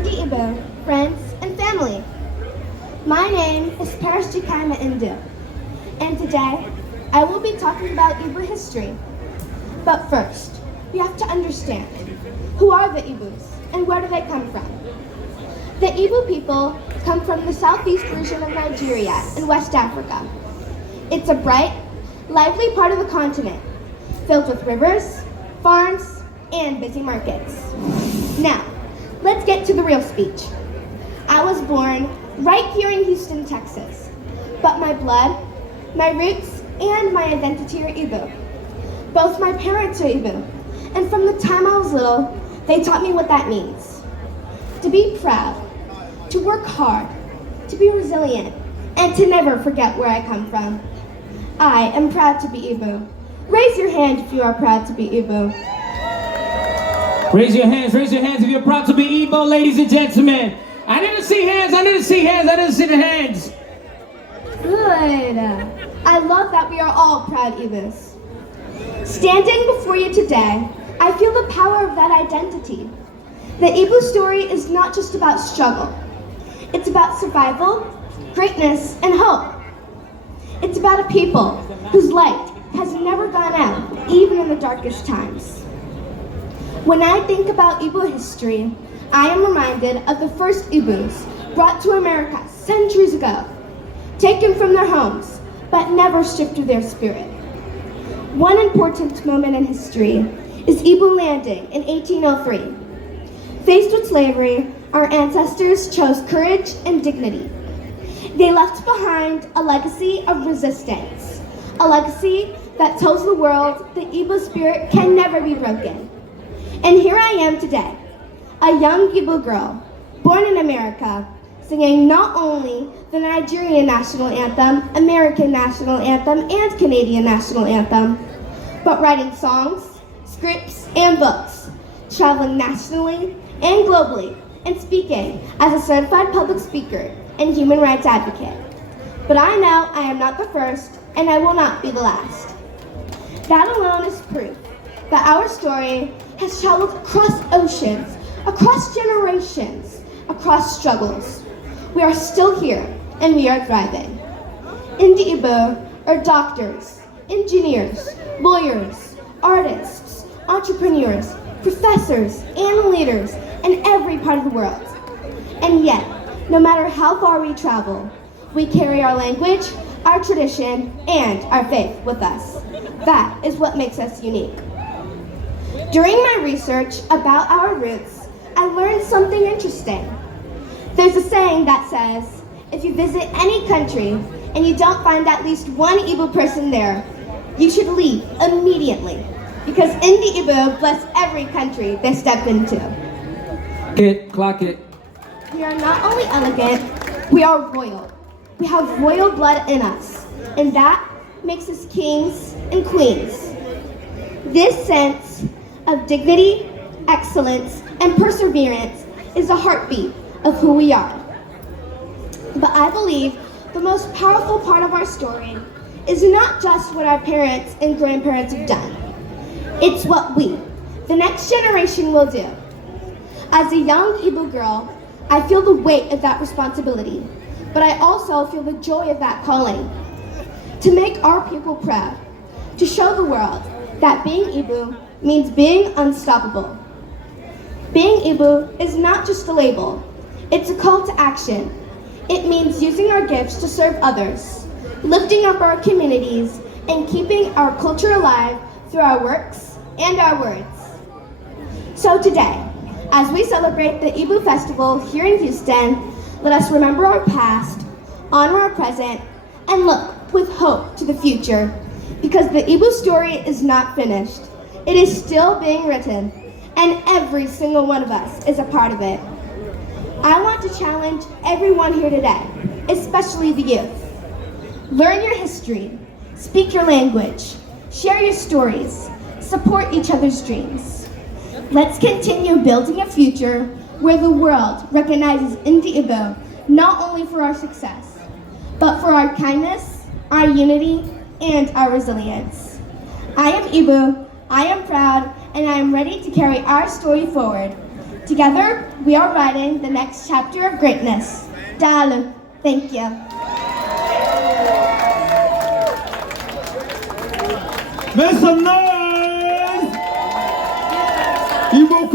Ndi Ichie, friends, and family. My name is Paris Ndu, and today I will be talking about Igbo history. But first, we have to understand, who are the Igbos and where do they come from? The Igbo people come from the southeast region of Nigeria in West Africa. It's a bright, lively part of the continent, filled with rivers, farms, and busy markets. Now, let's get to the real speech. I was born right here in Houston, Texas, but my blood, my roots, and my identity are Igbo. Both my parents are Igbo, and from the time I was little, they taught me what that means. To be proud, to work hard, to be resilient, and to never forget where I come from. I am proud to be Igbo. Raise your hand if you are proud to be Igbo. Raise your hands if you're proud to be Igbo, ladies and gentlemen. I didn't see hands, I didn't see the hands. Good. I love that we are all proud Igbos. Standing before you today, I feel the power of that identity. The Igbo story is not just about struggle. It's about survival, greatness, and hope. It's about a people whose light has never gone out, even in the darkest times. When I think about Igbo history, I am reminded of the first Igbos brought to America centuries ago, taken from their homes, but never stripped of their spirit. One important moment in history is Igbo landing in 1803. Faced with slavery, our ancestors chose courage and dignity. They left behind a legacy of resistance, a legacy that tells the world the Igbo spirit can never be broken. And here I am today, a young Igbo girl, born in America, singing not only the Nigerian national anthem, American national anthem, and Canadian national anthem, but writing songs, scripts, and books, traveling nationally and globally, and speaking as a certified public speaker and human rights advocate. But I know I am not the first, and I will not be the last. That alone is proof that our story has traveled across oceans, across generations, across struggles. We are still here, and we are thriving. Ndi Ichie are doctors, engineers, lawyers, artists, entrepreneurs, professors, and leaders in every part of the world. And yet, no matter how far we travel, we carry our language, our tradition, and our faith with us. That is what makes us unique. During my research about our roots, I learned something interesting. There's a saying that says, if you visit any country and you don't find at least one Igbo person there, you should leave immediately, because Ndi Ichie bless every country they step into. Clock it. We are not only elegant, we are royal. We have royal blood in us, and that makes us kings and queens. This sense of dignity, excellence, and perseverance is the heartbeat of who we are. But I believe the most powerful part of our story is not just what our parents and grandparents have done. It's what we, the next generation, will do. As a young Igbo girl, I feel the weight of that responsibility, but I also feel the joy of that calling. To make our people proud, to show the world that being Igbo means being unstoppable. Being Igbo is not just a label, it's a call to action. It means using our gifts to serve others, lifting up our communities, and keeping our culture alive through our works and our words. So today, as we celebrate the Igbo Festival here in Houston, let us remember our past, honor our present, and look with hope to the future. Because the Igbo story is not finished. It is still being written, and every single one of us is a part of it. I want to challenge everyone here today, especially the youth. Learn your history, speak your language, share your stories, support each other's dreams. Let's continue building a future where the world recognizes Ndi Ichie not only for our success, but for our kindness, our unity, and our resilience. I am Igbo, I am proud, and I am ready to carry our story forward. Together, we are writing the next chapter of greatness. Daalụ. Thank you. Make some noise! Igbo